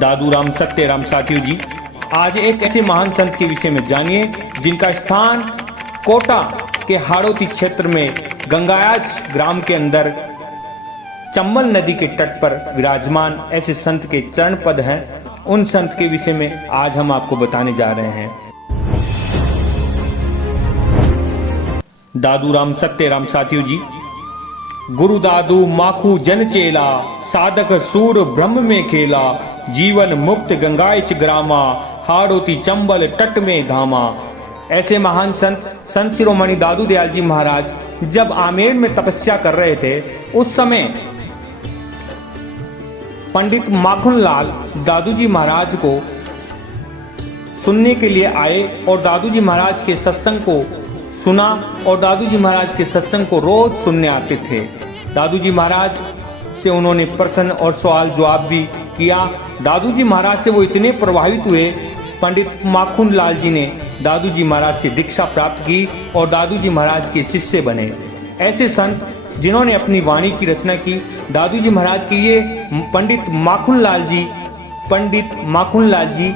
दादू राम सत्यराम साथियों जी, आज एक ऐसे महान संत के विषय में जानिए जिनका स्थान कोटा के हाड़ौती क्षेत्र में गंगायाच ग्राम के अंदर चंबल नदी के तट पर विराजमान ऐसे संत के चरण पद हैं। उन संत के विषय में आज हम आपको बताने जा रहे हैं। दादू राम सत्यराम साथियों जी, गुरु दादू माखू जन चेला, साधक सूर ब्रह्म में खेला, जीवन मुक्त गंगाइच ग्रामा, हाड़ौती चंबल तट में धामा। ऐसे महान संत शिरोमणि दादू दयाल जी महाराज जब आमेर में तपस्या कर रहे थे, उस समय पंडित माखनलाल दादू जी महाराज को सुनने के लिए आए और दादू जी महाराज के सत्संग को सुना और दादू जी महाराज के सत्संग को रोज सुनने आते थे। दादू जी महाराज से उन्होंने प्रश्न और सवाल जवाब भी किया। दादू जी महाराज से वो इतने प्रभावित हुए, पंडित माखनलाल जी ने दादू जी महाराज से दीक्षा प्राप्त की और दादू जी महाराज के शिष्य बने। ऐसे संत जिन्होंने अपनी वाणी की रचना की, दादू जी महाराज की ये पंडित माखनलाल जी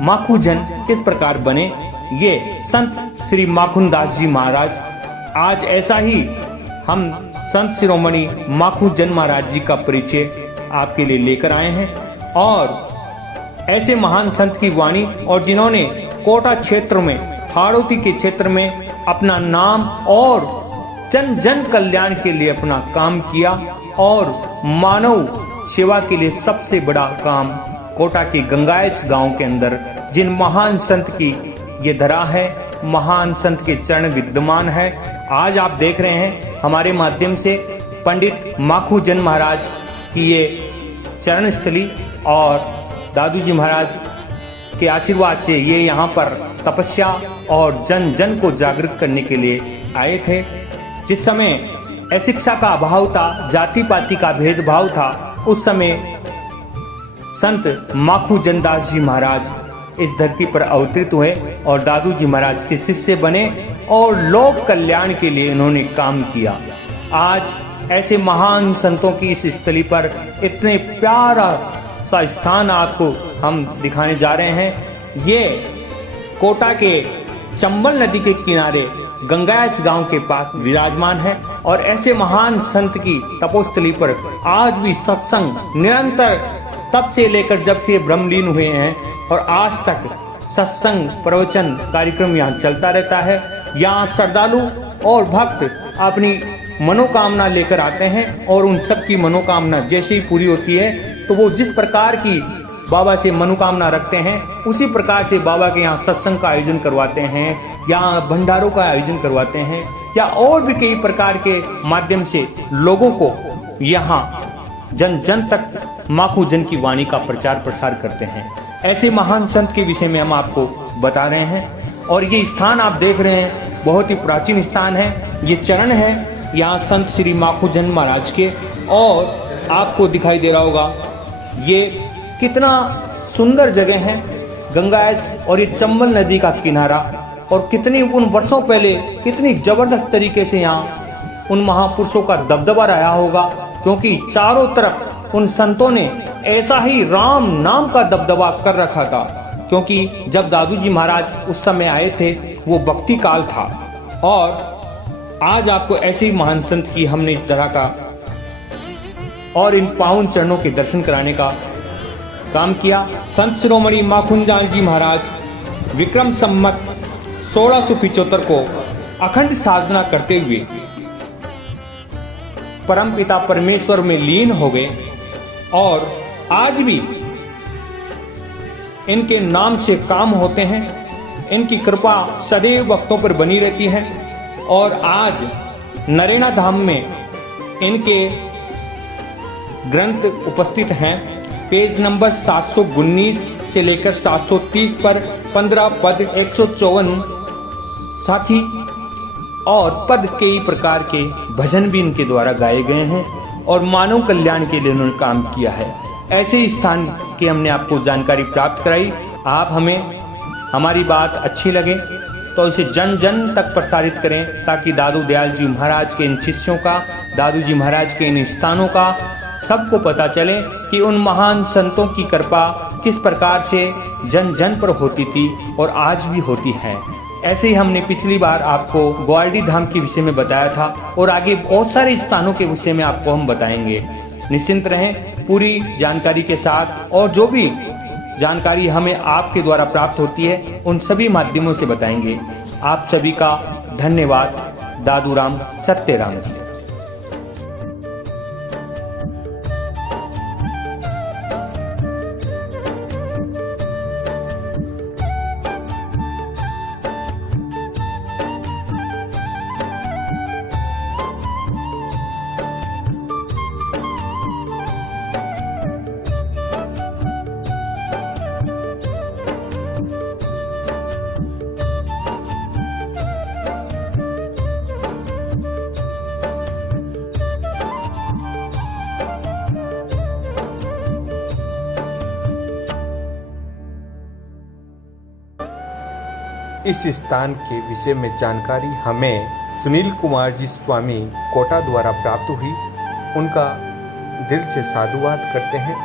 माखूजन किस प्रकार बने, ये संत श्री माखनदास जी महाराज। आज ऐसा ही हम संत शिरोमणि माखूजन महाराज जी का परिचय आपके लिए लेकर आए हैं और ऐसे महान संत की वाणी और जिन्होंने कोटा क्षेत्र में, हाड़ौती के क्षेत्र में अपना नाम और जन जन कल्याण के लिए अपना काम किया और मानव सेवा के लिए सबसे बड़ा काम कोटा के गंगाइच गांव के अंदर जिन महान संत की ये धरा है, महान संत के चरण विद्यमान है। आज आप देख रहे हैं हमारे माध्यम से पंडित माखूजन महाराज की ये चरण स्थली और दादू जी महाराज के आशीर्वाद से ये यहाँ पर तपस्या और जन जन को जागृत करने के लिए आए थे। जिस समय अशिक्षा का अभाव था, जाति पाति का भेदभाव था, उस समय संत माखूजन दास जी महाराज इस धरती पर अवतरित हुए और दादू जी महाराज के शिष्य बने और लोक कल्याण के लिए इन्होंने काम किया। आज ऐसे महान संतों की इस स्थली पर इतने प्यारा सा स्थान आपको हम दिखाने जा रहे हैं। ये कोटा के चंबल नदी के किनारे गंगायाच गांव के पास विराजमान है और ऐसे महान संत की तपोस्थली पर आज भी सत्संग निरंतर तब से लेकर जब से ब्रह्मलीन हुए हैं और आज तक सत्संग प्रवचन कार्यक्रम यहाँ चलता रहता है। यहाँ श्रद्धालु और भक्त अपनी मनोकामना लेकर आते हैं और उन सब की मनोकामना जैसे ही पूरी होती है तो वो जिस प्रकार की बाबा से मनोकामना रखते हैं उसी प्रकार से बाबा के यहाँ सत्संग का आयोजन करवाते हैं, यहाँ भंडारों का आयोजन करवाते हैं या और भी कई प्रकार के माध्यम से लोगों को यहाँ जन जन तक माखूजन की वाणी का प्रचार प्रसार करते हैं। ऐसे महान संत के विषय में हम आपको बता रहे हैं और ये स्थान आप देख रहे हैं बहुत ही प्राचीन स्थान है। ये चरण है यहाँ संत श्री माखूजन महाराज के और आपको दिखाई दे रहा होगा ये कितना सुंदर जगह है गंगायाच और ये चंबल नदी का किनारा और कितनी उन वर्षों पहले कितनी जबरदस्त तरीके से यहाँ उन महापुरुषों का दबदबा रहा होगा, क्योंकि चारों तरफ उन संतों ने ऐसा ही राम नाम का दबदबा कर रखा था। क्योंकि जब दादू जी महाराज उस समय आए थे वो भक्ति काल था और आज आपको ऐसे ही महान संत की हमने इस तरह का और इन पावन चरणों के दर्शन कराने का काम किया। संत शिरोमणि माखूजन जी महाराज विक्रम संमत 1675 को अखंड साधना करते हुए परमपिता परमेश्वर में लीन हो गए और आज भी इनके नाम से काम होते हैं। इनकी कृपा सदैव भक्तों पर बनी रहती है और आज नरेना धाम में इनके ग्रंथ उपस्थित हैं। पेज नंबर 719 से लेकर 730 पर 15 पद 154 साथी और पद कई प्रकार के भजन भी इनके द्वारा गाए गए हैं और मानव कल्याण के लिए उन्होंने काम किया है। ऐसे स्थान की हमने आपको जानकारी प्राप्त कराई। आप हमें हमारी बात अच्छी लगे तो इसे जन जन तक प्रसारित करें ताकि दादू दयाल जी महाराज के इन शिष्यों का, दादू जी महाराज के इन स्थानों का सबको पता चले कि उन महान संतों की कृपा किस प्रकार से जन जन पर होती थी और आज भी होती है। ऐसे ही हमने पिछली बार आपको ग्वाल्डी धाम के विषय में बताया था और आगे बहुत सारे स्थानों के विषय में आपको हम बताएंगे। निश्चिंत रहें पूरी जानकारी के साथ, और जो भी जानकारी हमें आपके द्वारा प्राप्त होती है उन सभी माध्यमों से बताएंगे। आप सभी का धन्यवाद। दादूराम सत्यराम जी। इस स्थान के विषय में जानकारी हमें सुनील कुमार जी स्वामी कोटा द्वारा प्राप्त हुई। उनका दिल से साधुवाद करते हैं।